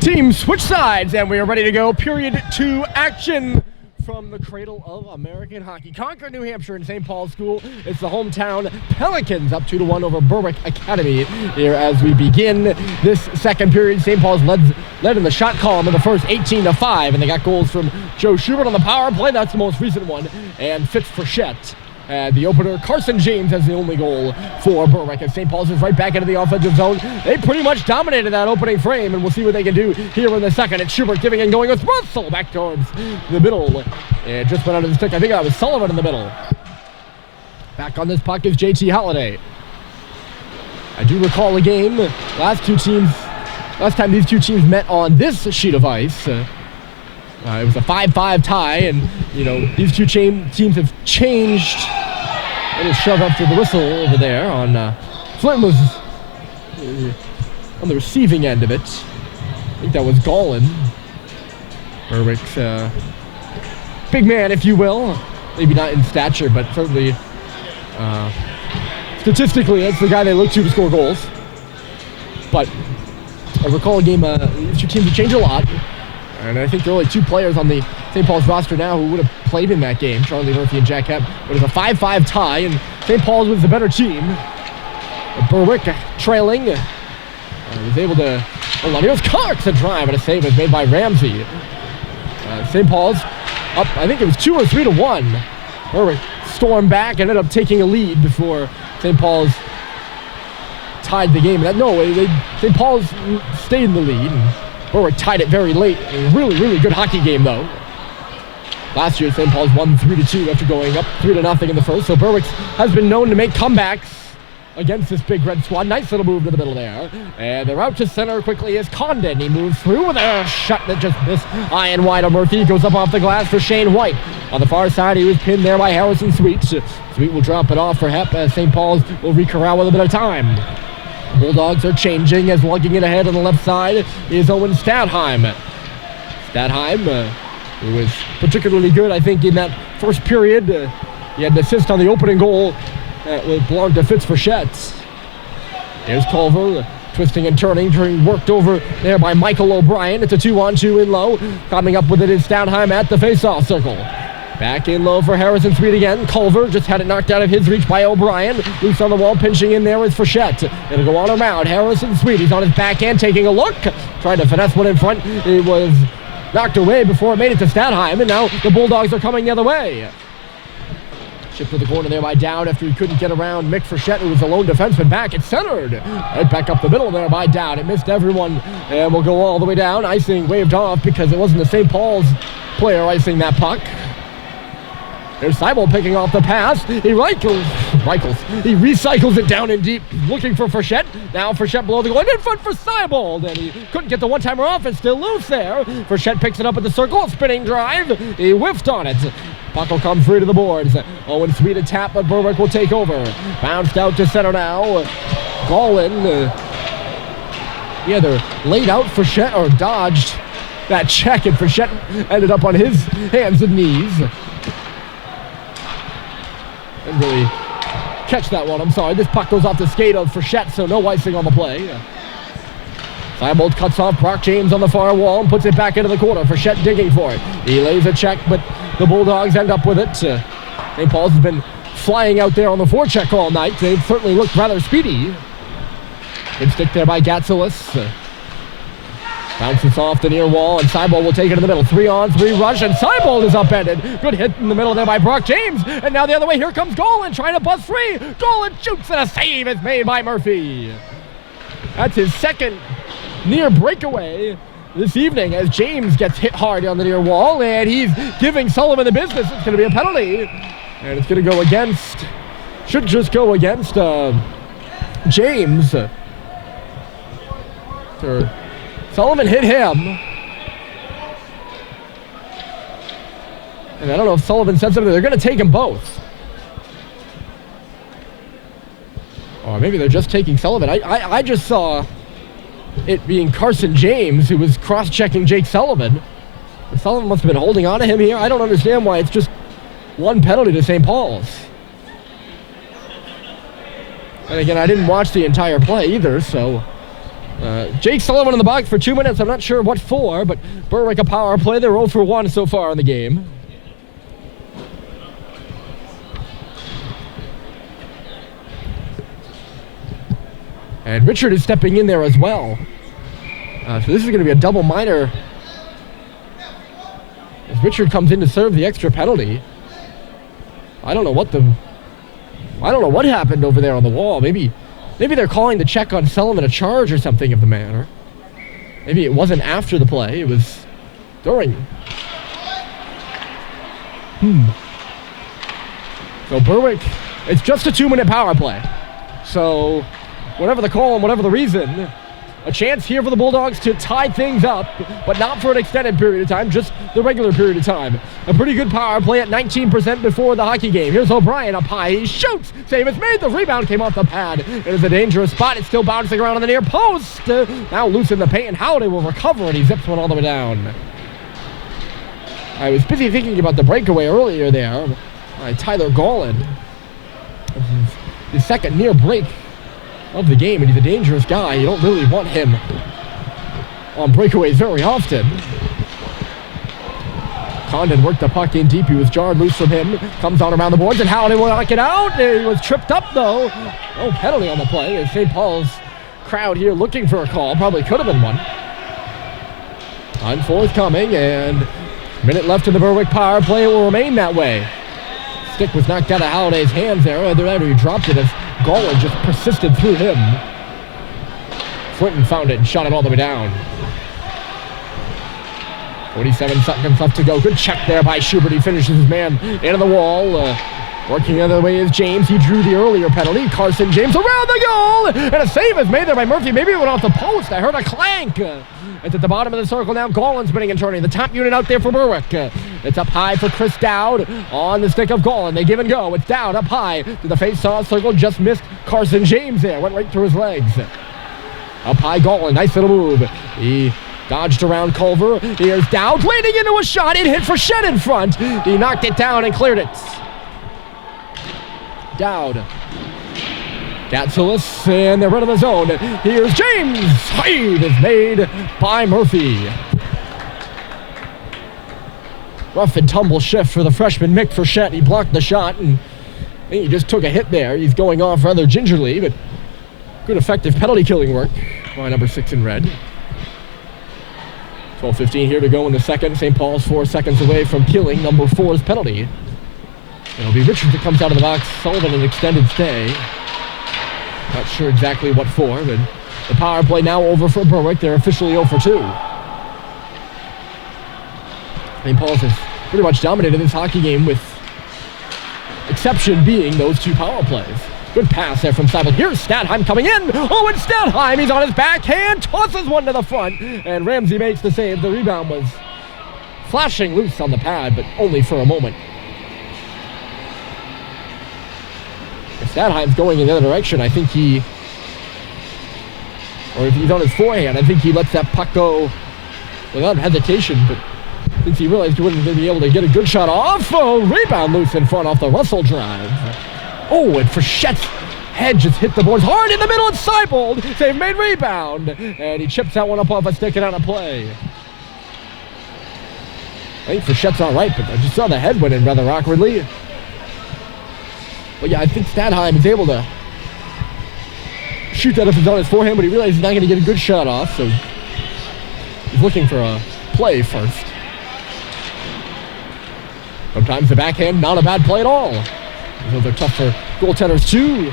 Teams switch sides, and we are ready to go. Period 2 action from the cradle of American hockey. Concord, New Hampshire, and St. Paul's School. It's the hometown Pelicans up 2-1 over Berwick Academy here as we begin this second period. St. Paul's led in the shot column in the first 18-5, and they got goals from Joe Schubert on the power play. That's the most recent one, and Fitz Frechette. The opener, Carson James, has the only goal for Berwick as St. Paul's is right back into the offensive zone. They pretty much dominated that opening frame, and we'll see what they can do here in the second. It's Schubert giving and going with Russell back towards the middle. And just went under the stick. I think that was Sullivan in the middle. Back on this puck is JT Holliday. I do recall a game. Last time these two teams met on this sheet of ice. It was a 5-5 tie, and, you know, these two teams have changed. A little shove after the whistle over there on Flint was on the receiving end of it. I think that was Gollin. Berwick's big man, if you will. Maybe not in stature, but certainly statistically, that's the guy they look to score goals. But I recall a game, these two teams have changed a lot. And I think there are only two players on the St. Paul's roster now who would have played in that game, Charlie Murphy and Jack Hepp. But it was a 5-5 tie, and St. Paul's was the better team. Berwick trailing. Was able to hold on. Here's Clark's a drive, and a save was made by Ramsey. St. Paul's up, I think it was 2 or 3-1. Berwick stormed back and ended up taking a lead before St. Paul's tied the game. St. Paul's stayed in the lead. Berwick tied it very late. A really, really good hockey game, though. Last year, St. Paul's won 3-2 after going up 3-0 in the first. So Berwick has been known to make comebacks against this big red squad. Nice little move to the middle there. And they're out to center quickly as Condon. He moves through with a shot that just missed high and wide on Murphy. Goes up off the glass for Shane White. On the far side, he was pinned there by Harrison Sweet. Sweet will drop it off for Hepp as St. Paul's will re-corral with a bit of time. Bulldogs are changing as lugging it ahead on the left side is Owen Stadheim. Stadheim, who was particularly good, I think, in that first period. He had an assist on the opening goal that belonged to Fitz Frechette. Here's Culver, twisting and turning, worked over there by Michael O'Brien. It's a 2-on-2 in low. Coming up with it is Stadheim at the face-off circle. Back in low for Harrison Sweet again. Culver just had it knocked out of his reach by O'Brien. Loose on the wall, pinching in there is Frechette. It'll go on around. Harrison Sweet, he's on his backhand, taking a look. Trying to finesse one in front. It was knocked away before it made it to Stadheim, and now the Bulldogs are coming the other way. Chipped to the corner there by Dowd after he couldn't get around Mick Frechette, who was a lone defenseman back. It's centered. Right back up the middle there by Dowd. It missed everyone, and will go all the way down. Icing waved off because it wasn't the St. Paul's player icing that puck. There's Seibel picking off the pass. He recycles it down in deep, looking for Frechette. Now Frechette below the goal, and in front for Seibel. And he couldn't get the one-timer off. It's still loose there. Frechette picks it up at the circle, a spinning drive. He whiffed on it. Puck will come free to the boards. Owen Sweet a tap, but Berwick will take over. Bounced out to center now. Gollin, either laid out Frechette or dodged that check, and Frechette ended up on his hands and knees. Didn't really catch that one, I'm sorry. This puck goes off the skate of Frechette, so no icing on the play. Seibold cuts off Brock James on the far wall and puts it back into the corner. Frechette digging for it. He lays a check, but the Bulldogs end up with it. St. Paul's has been flying out there on the forecheck all night. They've certainly looked rather speedy. Good stick there by Gatsulis. Bounces off the near wall, and Seibold will take it in the middle. 3-on-3 rush, and Seibold is upended. Good hit in the middle there by Brock James. And now the other way, here comes Gollin trying to bust free. Gollin shoots, and a save is made by Murphy. That's his second near breakaway this evening as James gets hit hard on the near wall, and he's giving Sullivan the business. It's going to be a penalty, and it's going to go against, should just go against James. Sullivan hit him. And I don't know if Sullivan said something. They're going to take them both. Or maybe they're just taking Sullivan. I just saw it being Carson James who was cross-checking Jake Sullivan. But Sullivan must have been holding on to him here. I don't understand why it's just one penalty to St. Paul's. And again, I didn't watch the entire play either, so Jake Sullivan in the box for 2 minutes. I'm not sure what for, but Berwick a power play. They're 0 for 1 so far in the game. And Richard is stepping in there as well. So this is going to be a double minor as Richard comes in to serve the extra penalty. I don't know what happened over there on the wall. Maybe they're calling the check on Sullivan a charge or something of the matter. Maybe it wasn't after the play. It was during. So Berwick, it's just a 2-minute power play. So whatever the call and whatever the reason, a chance here for the Bulldogs to tie things up, but not for an extended period of time, just the regular period of time. A pretty good power play at 19% before the hockey game. Here's O'Brien up high. He shoots. Save is made. The rebound came off the pad. It is a dangerous spot. It's still bouncing around on the near post. Now loose in the paint, and Howdy will recover, and he zips one all the way down. I was busy thinking about the breakaway earlier there by Tyler Gollan. His second near break of the game, and he's a dangerous guy. You don't really want him on breakaways very often. Condon worked the puck in deep. He was jarred loose from him. Comes on around the boards, and Howdy will knock it out. He was tripped up, though. No penalty on the play. As St. Paul's crowd here looking for a call. Probably could have been one. Unforthcoming, and minute left in the Berwick power play. It will remain that way. Stick was knocked out of Halliday's hands there. He dropped it as Gollan just persisted through him. Swinton found it and shot it all the way down. 47 seconds left to go. Good check there by Schubert. He finishes his man into the wall. Working the other way is James. He drew the earlier penalty. Carson James around the goal. And a save is made there by Murphy. Maybe it went off the post. I heard a clank. It's at the bottom of the circle now. Gollan spinning and turning. The top unit out there for Berwick. It's up high for Chris Dowd on the stick of Gollan. They give and go. It's Dowd up high to the face-off circle. Just missed Carson James there. Went right through his legs. Up high Gollan. Nice little move. He dodged around Culver. Here's Dowd leaning into a shot. It hit Frechette in front. He knocked it down and cleared it. Dowd. Gatsulis, and they're rid of the zone. Here's James. Save is made by Murphy. Rough and tumble shift for the freshman Mick Frechette. He blocked the shot, and I think he just took a hit there. He's going off rather gingerly, but good effective penalty killing work by number 6 in red. 12:15 here to go in the second. St. Paul's 4 seconds away from killing number 4's penalty. It'll be Richards that comes out of the box. Sullivan an extended stay. Not sure exactly what for, but the power play now over for Berwick. They're officially 0 for 2. St. Paul's has pretty much dominated this hockey game, with exception being those 2 power plays. Good pass there from Seibel. Here's Stadheim coming in. Oh, and Stadheim, he's on his backhand, tosses one to the front, and Ramsey makes the save. The rebound was flashing loose on the pad, but only for a moment. If Stadheim's going in the other direction, I think or if he's on his forehand, I think he lets that puck go without hesitation, but since he realized he wasn't going to be able to get a good shot off, rebound loose in front off the Russell drive. Oh, and Frechette's head just hit the boards hard in the middle. It's Seibold. Save made rebound. And he chips that one up off a stick and out of play. I think Frechette's all right, but I just saw the head went in rather awkwardly. But yeah, I think Stadheim is able to shoot that if it's on his forehand, but he realizes he's not going to get a good shot off, so he's looking for a play first. Sometimes the backhand, not a bad play at all. Those are tough for goaltenders too.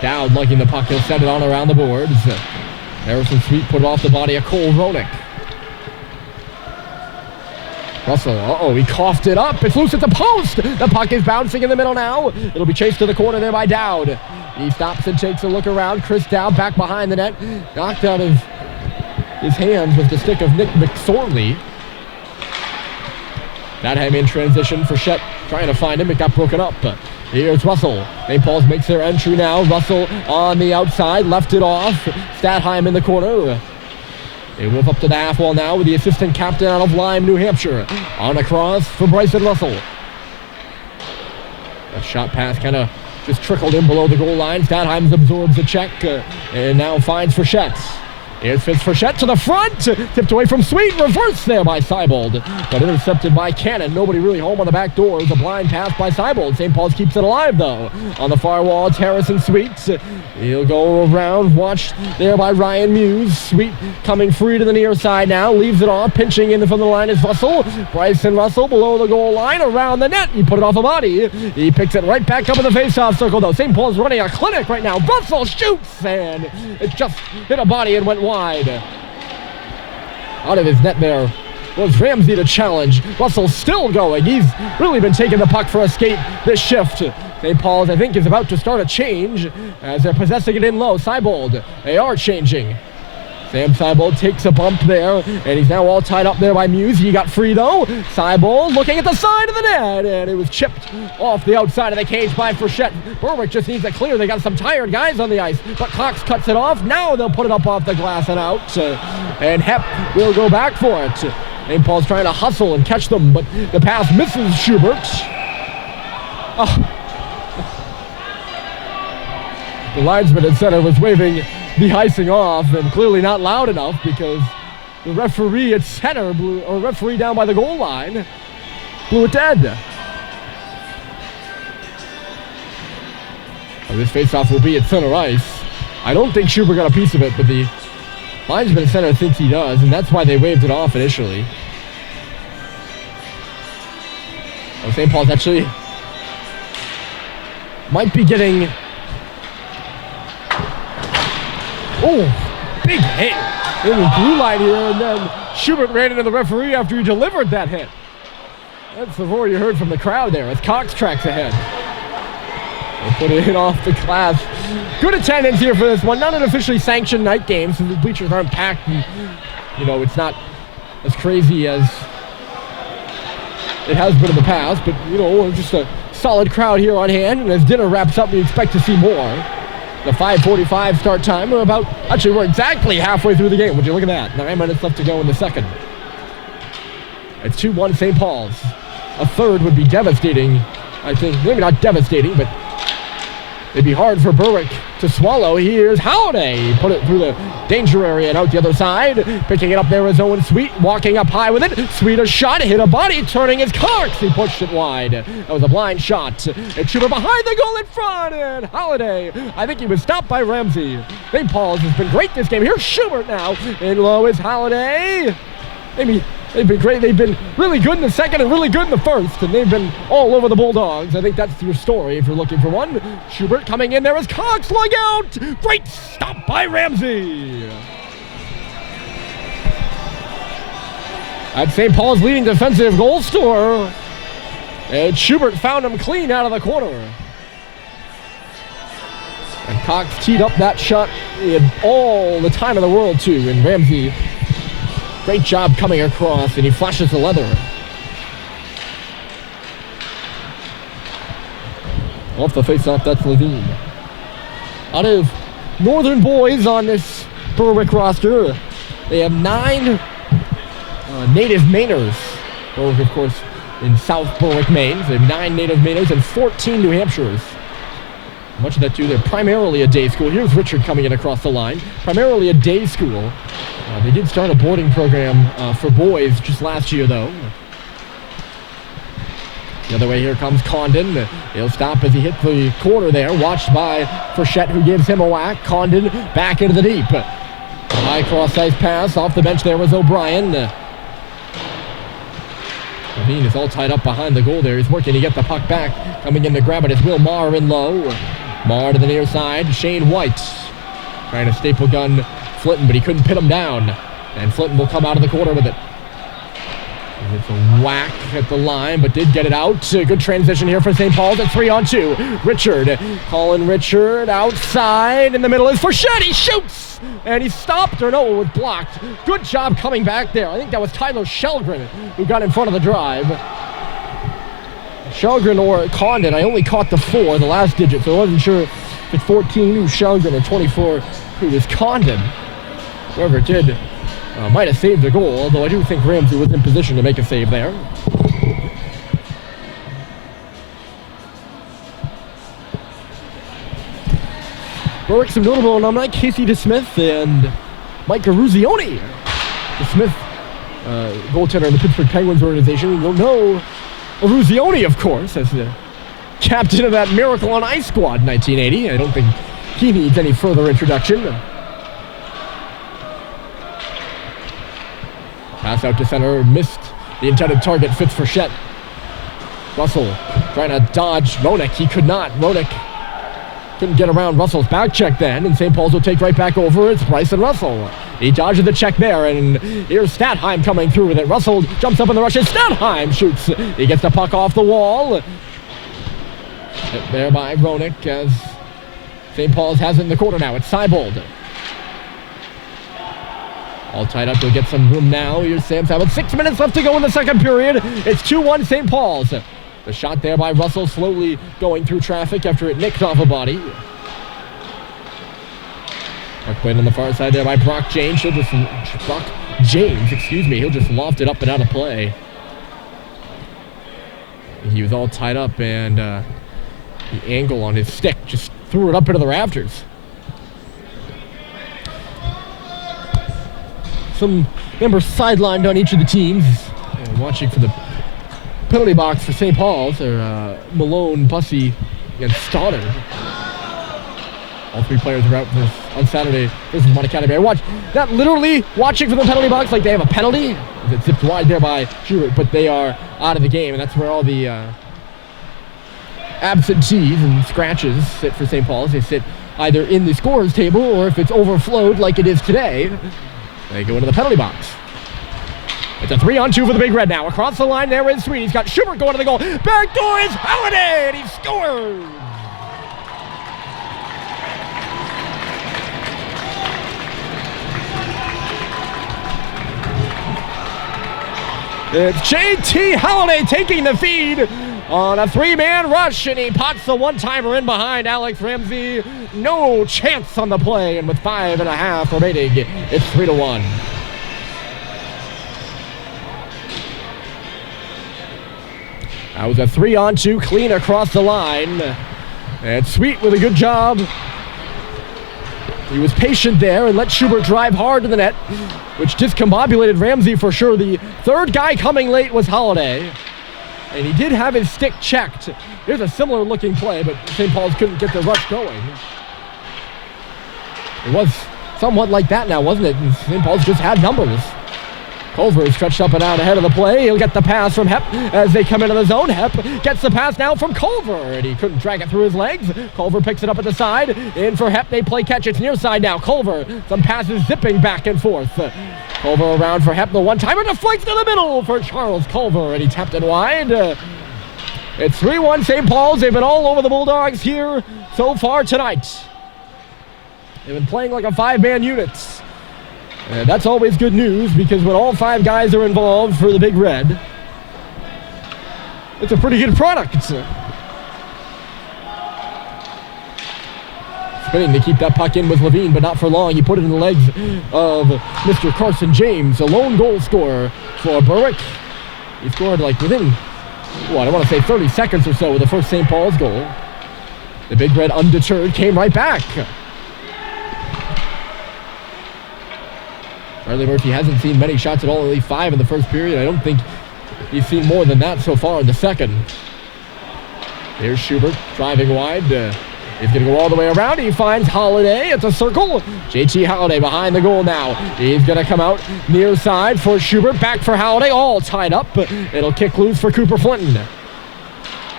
Dowd lugging the puck, he'll send it on around the boards. Harrison Sweet put it off the body of Cole Ronick. Russell, he coughed it up. It's loose at the post. The puck is bouncing in the middle now. It'll be chased to the corner there by Dowd. He stops and takes a look around. Chris Dowd back behind the net. Knocked out of his hands with the stick of Nick McSorley. Stadheim in transition. Frechette trying to find him. It got broken up. Here's Russell. St. Paul's makes their entry now. Russell on the outside. Left it off. Stadheim in the corner. They move up to the half wall now with the assistant captain out of Lyme, New Hampshire. On across for Bryson Russell. That shot pass kind of just trickled in below the goal line. Stadheim absorbs the check and now finds Frechette. Here's Fitzgerald to the front. Tipped away from Sweet. Reverse there by Seibold. But intercepted by Cannon. Nobody really home on the back doors. A blind pass by Seibold. St. Paul's keeps it alive, though. On the far wall, it's Harrison Sweet. He'll go around. Watched there by Ryan Muse. Sweet coming free to the near side now. Leaves it off. Pinching in from the line is Russell. Bryson Russell below the goal line. Around the net. He put it off a body. He picks it right back up in the face-off circle, though. St. Paul's running a clinic right now. Russell shoots, and it just hit a body and went wide. Out of his net there was Ramsey to challenge. Russell still going. He's really been taking the puck for a skate this shift. St. Paul's, I think, is about to start a change as they're possessing it in low. Seibold, they are changing. Sam Seibold takes a bump there, and he's now all tied up there by Muse. He got free, though. Seibold looking at the side of the net, and it was chipped off the outside of the cage by Frechette. Berwick just needs to clear. They got some tired guys on the ice, but Cox cuts it off. Now they'll put it up off the glass and out, and Hepp will go back for it. St. Paul's trying to hustle and catch them, but the pass misses Schubert. The linesman at center was waving the icing off, and clearly not loud enough because the referee at center referee down by the goal line blew it dead. Well, this faceoff will be at center ice. I don't think Schubert got a piece of it, but the linesman at center thinks he does, and that's why they waved it off initially. Oh, St. Paul's actually might be getting... Oh, big hit in the blue line here, and then Schubert ran into the referee after he delivered that hit. That's the roar you heard from the crowd there as Cox tracks ahead. They put it in off the glass. Good attendance here for this one. Not an officially sanctioned night game, so the bleachers aren't packed, and, you know, it's not as crazy as it has been in the past, but, you know, just a solid crowd here on hand, and as dinner wraps up, we expect to see more. The 5:45 start time. We're exactly halfway through the game. Would you look at that? 9 minutes left to go in the second. It's 2-1 St. Paul's. A third would be devastating, I think. Maybe not devastating, but it'd be hard for Berwick to swallow. Here's Halliday. Put it through the danger area and out the other side. Picking it up there is Owen Sweet. Walking up high with it. Sweet a shot. Hit a body. Turning his Cox. He pushed it wide. That was a blind shot. And Schubert behind the goal in front. And Halliday, I think he was stopped by Ramsey. St. Paul's has been great this game. Here's Schubert now. In low is Halliday. They've been great. They've been really good in the second and really good in the first, and they've been all over the Bulldogs. I think that's your story if you're looking for one. Schubert coming in there as Cox. Look out! Great stop by Ramsey. At St. Paul's leading defensive goal scorer, and Schubert found him clean out of the corner. And Cox teed up that shot. He had all the time in the world, too, and Ramsey, great job coming across, and he flashes the leather. Off the face-off, that's Levine. Out of Northern boys on this Berwick roster, they have 9 native Mainers. Berwick, of course, in South Berwick, Maine. So they have 9 native Mainers and 14 New Hampshires. Much of that, too, they're primarily a day school. Here's Richard coming in across the line. Primarily a day school. They did start a boarding program for boys just last year, though. The other way, here comes Condon. He'll stop as he hits the corner there, watched by Frechette, who gives him a whack. Condon back into the deep. High cross-ice pass. Off the bench there was O'Brien. Levine is all tied up behind the goal there. He's working to get the puck back. Coming in to grab it is Will Marr in low. Marr to the near side. Shane White trying to staple gun Flinton, but he couldn't pin him down. And Flinton will come out of the corner with it. It's a whack at the line, but did get it out. Good transition here for St. Paul's at 3-on-2. Richard, Colin Richard outside. In the middle is Frechette. He shoots! And he stopped, or no, it was blocked. Good job coming back there. I think that was Tyler Shelgren who got in front of the drive. Shelgren or Condon, I only caught the 4, the last digit, so I wasn't sure if it's 14 who's Shelgren or 24 who is Condon. Whoever it did might have saved the goal, although I do think Ramsey was in position to make a save there. Berwick, some notable alumni, Casey DeSmith and Mike Ruzioni. The Smith goaltender in the Pittsburgh Penguins organization. You'll know Ruzioni, of course, as the captain of that Miracle on Ice squad in 1980. I don't think he needs any further introduction. Pass out to center, missed the intended target, Fitz Frechette. Russell trying to dodge Ronick. He could not. Ronick couldn't get around Russell's back check then, and St. Paul's will take right back over. It's Bryson Russell. He dodges the check there, and here's Statheim coming through with it. Russell jumps up in the rush, and Statheim shoots. He gets the puck off the wall. Hit there by Ronick as St. Paul's has it in the corner now. It's Seibold. All tied up. They'll get some room now. Here's Sam Seibold. 6 minutes left to go in the second period. It's 2-1 St. Paul's. The shot there by Russell, slowly going through traffic after it nicked off a body. Puck played on the far side there by Brock James. He'll just loft it up and out of play. He was all tied up, and the angle on his stick just threw it up into the rafters. Some members sidelined on each of the teams. And watching for the penalty box for St. Paul's are Malone, Bussey, and Stoddard. All three players are out on Saturday versus Monte Academy. I watched that, literally watching for the penalty box like they have a penalty. It's zipped wide there by Schubert, but they are out of the game, and that's where all the absentees and scratches sit for St. Paul's. They sit either in the scorer's table, or if it's overflowed like it is today, they go into the penalty box. It's a 3-on-2 for the Big Red now. Across the line there is Sweet. He's got Schubert going to the goal. Back door is Halliday, and he scores! It's JT Halliday taking the feed on a three-man rush, and he pots the one-timer in behind Alex Ramsey. No chance on the play, and with 5.5 remaining, it's 3-1. That was a 3-on-2 clean across the line. And Sweet with a good job. He was patient there and let Schubert drive hard to the net, which discombobulated Ramsey for sure. The third guy coming late was Halliday, and he did have his stick checked. Here's a similar looking play, but St. Paul's couldn't get the rush going. It was somewhat like that now, wasn't it? And St. Paul's just had numbers. Culver is stretched up and out ahead of the play. He'll get the pass from Hepp as they come into the zone. Hepp gets the pass now from Culver, and he couldn't drag it through his legs. Culver picks it up at the side. In for Hepp. They play catch. It's near side now. Culver, some passes zipping back and forth. Culver around for Hepp. The one-timer deflects to the middle for Charles Culver, and he tapped it wide. It's 3-1 St. Paul's. They've been all over the Bulldogs here so far tonight. They've been playing like a five-man unit. And that's always good news, because when all five guys are involved for the Big Red, it's a pretty good product. Spinning to keep that puck in with Levine, but not for long. He put it in the legs of Mr. Carson James, a lone goal scorer for Berwick. He scored like within, I want to say 30 seconds or so with the first St. Paul's goal. The Big Red, undeterred, came right back. Charlie Murphy hasn't seen many shots at all, only 5 in the first period. I don't think he's seen more than that so far in the second. Here's Schubert driving wide. He's going to go all the way around. He finds Halliday. It's a circle. JT Halliday behind the goal now. He's going to come out near side for Schubert. Back for Halliday. All tied up. It'll kick loose for Cooper Flinton.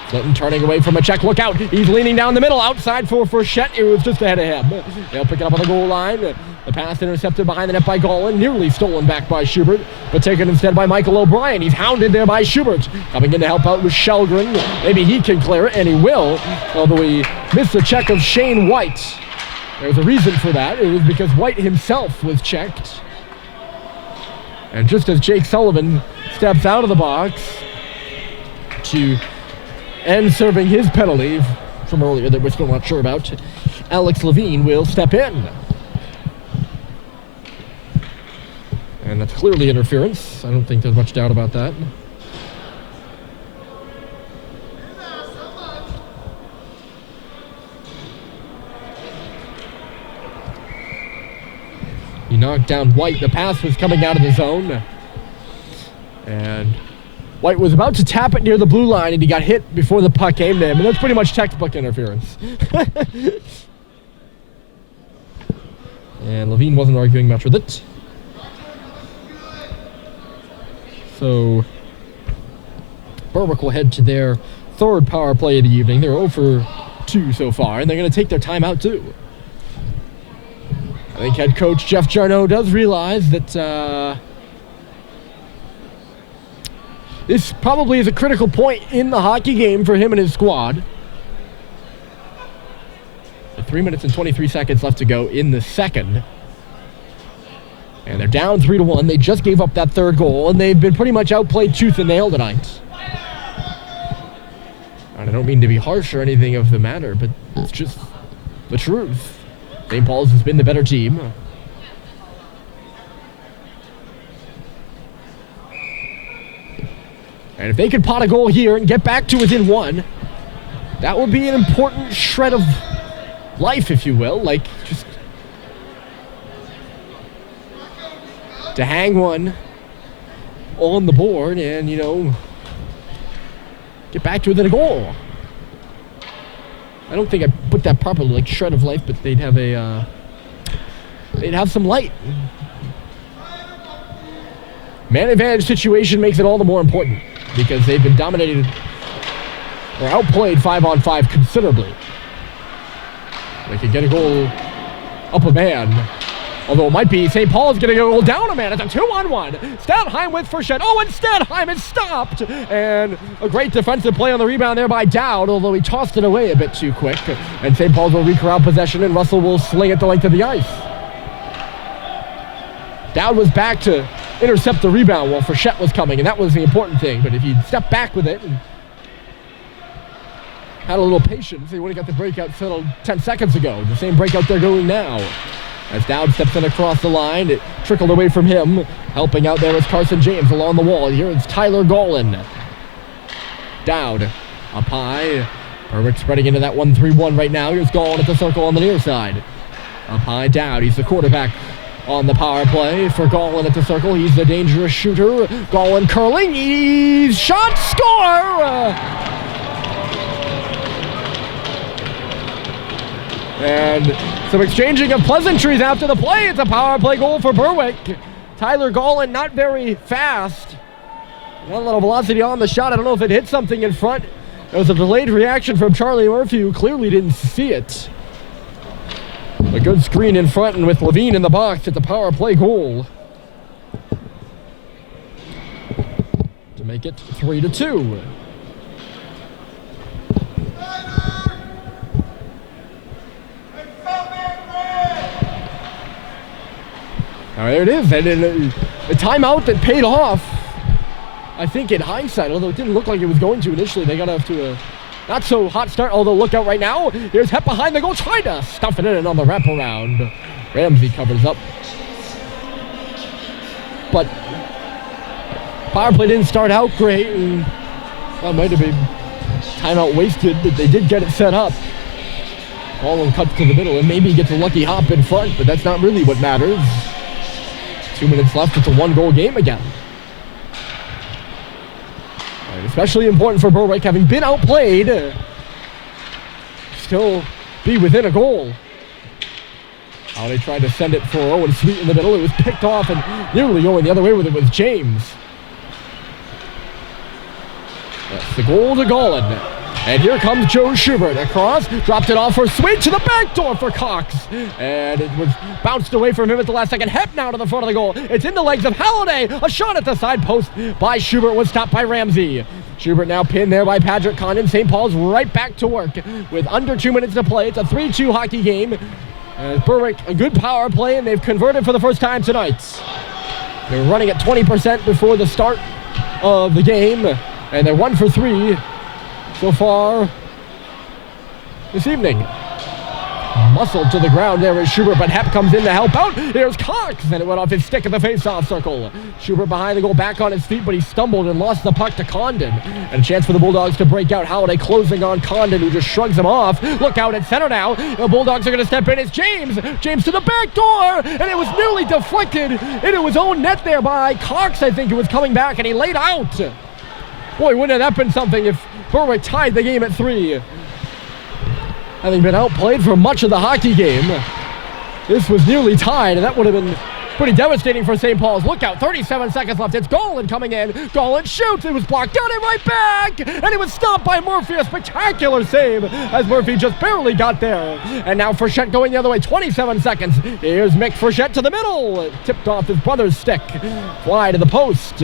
Flinton turning away from a check. Look out. He's leaning down the middle. Outside for Frechette. It was just ahead of him. They'll pick it up on the goal line. The pass intercepted behind the net by Gollin. Nearly stolen back by Schubert, but taken instead by Michael O'Brien. He's hounded there by Schubert. Coming in to help out with Shelgren. Maybe he can clear it, and he will. Although he missed the check of Shane White. There's a reason for that. It was because White himself was checked. And just as Jake Sullivan steps out of the box to end serving his penalty from earlier that we're still not sure about, Alex Levine will step in. And that's clearly interference. I don't think there's much doubt about that. The knocked down White. The pass was coming out of the zone. And White was about to tap it near the blue line, and he got hit before the puck came to him. And that's pretty much textbook interference. And Levine wasn't arguing much with it. So Berwick will head to their third power play of the evening. They're 0 for 2 so far, and they're going to take their timeout too. I think head coach Jeff Jarno does realize that this probably is a critical point in the hockey game for him and his squad. 3 minutes and 23 seconds left to go in the second. And they're down 3-1. They just gave up that third goal, and they've been pretty much outplayed tooth and nail tonight. And I don't mean to be harsh or anything of the matter, but it's just the truth. St. Paul's has been the better team. And if they could pot a goal here and get back to within one, that would be an important shred of life, if you will. Like, just to hang one on the board and, you know, get back to within a goal. I don't think I put that properly, like shred of life, but they'd have some light. Man advantage situation makes it all the more important because they've been dominated or outplayed 5-on-5 considerably. They could get a goal up a man. Although it might be St. Paul's going to go down a man. It's a 2-on-1. Stadheim with for Shed. Oh, and Stadheim is stopped. And a great defensive play on the rebound there by Dowd, although he tossed it away a bit too quick. And St. Paul's will recorral possession, and Russell will sling it the length of the ice. Dowd was back to intercept the rebound while Frechette was coming, and that was the important thing. But if he'd stepped back with it and had a little patience, he would have got the breakout settled 10 seconds ago. The same breakout they're going now. As Dowd steps in across the line, it trickled away from him. Helping out there is Carson James along the wall. Here is Tyler Gollin. Dowd up high. Berwick spreading into that 1-3-1 right now. Here's Gollin at the circle on the near side. Up high, Dowd. He's the quarterback on the power play for Gollin at the circle. He's the dangerous shooter. Gollin curling. He's shot, score! And some exchanging of pleasantries after the play. It's a power play goal for Berwick. Tyler Gollin not very fast. Not a lot of velocity on the shot. I don't know if it hit something in front. There was a delayed reaction from Charlie Murphy, who clearly didn't see it. A good screen in front, and with Levine in the box, it's a power play goal to make it 3-2. All right, there it is, and a timeout that paid off, I think, in hindsight, although it didn't look like it was going to initially. They got off to a not-so-hot start, although look out right now. Here's Hep behind the goal, trying to stuff it in on the wraparound. Ramsey covers up. But power play didn't start out great, and that might have been timeout wasted, but they did get it set up. Gollin cuts to the middle and maybe gets a lucky hop in front, but that's not really what matters. 2 minutes left, it's a one-goal game again. And especially important for Berwick, having been outplayed, still be within a goal. Oh, they tried to send it for Owen Sweet in the middle. It was picked off, and nearly going the other way with it was James. That's the goal to Gollin. And here comes Joe Schubert across, dropped it off for Sweet to the back door for Cox. And it was bounced away from him at the last second. Hep now to the front of the goal. It's in the legs of Halliday. A shot at the side post by Schubert was stopped by Ramsey. Schubert now pinned there by Patrick Condon. St. Paul's right back to work with under 2 minutes to play. It's a 3-2 hockey game. Berwick, a good power play, and they've converted for the first time tonight. They're running at 20% before the start of the game, and they're 1 for 3 so far this evening. Muscled to the ground there is Schubert, but Hepp comes in to help out. Here's Cox, and it went off his stick at the face-off circle. Schubert behind the goal, back on his feet, but he stumbled and lost the puck to Condon. And a chance for the Bulldogs to break out. Halliday closing on Condon, who just shrugs him off. Look out at center now. The Bulldogs are going to step in. It's James. James to the back door, and it was nearly deflected into his own net there by Cox, I think, who was coming back, and he laid out. Boy, wouldn't that have been something if Berwick tied the game at 3. Having been outplayed for much of the hockey game, this was nearly tied, and that would have been pretty devastating for St. Paul's. Look out, 37 seconds left. It's Golan coming in. Golan shoots. It was blocked down and right back, and it was stopped by Murphy. A spectacular save as Murphy just barely got there. And now Frechette going the other way, 27 seconds. Here's Mick Frechette to the middle. Tipped off his brother's stick. Fly to the post.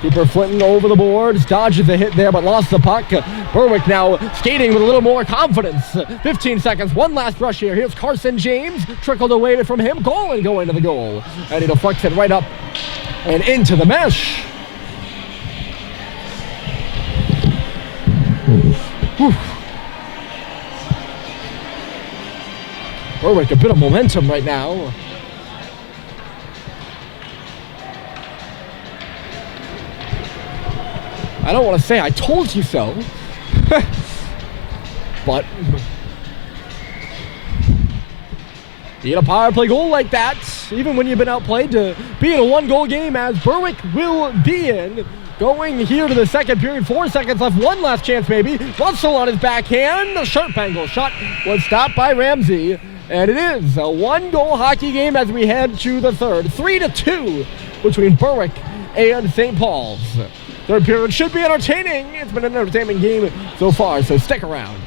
Cooper Flinton over the boards, dodges a hit there, but lost the puck. Berwick now skating with a little more confidence. 15 seconds, one last rush here. Here's Carson James, trickled away from him. Golan going to the goal. And he deflects it right up and into the mesh. Whew. Berwick, a bit of momentum right now. I don't want to say I told you so, but you get a power play goal like that, even when you've been outplayed, to be in a one-goal game as Berwick will be in. Going here to the second period, 4 seconds left, one last chance maybe. Russell on his backhand, the sharp angle shot was stopped by Ramsey, and it is a one-goal hockey game as we head to the third. 3-2 between Berwick and St. Paul's. Third period should be entertaining. It's been an entertaining game so far, so stick around.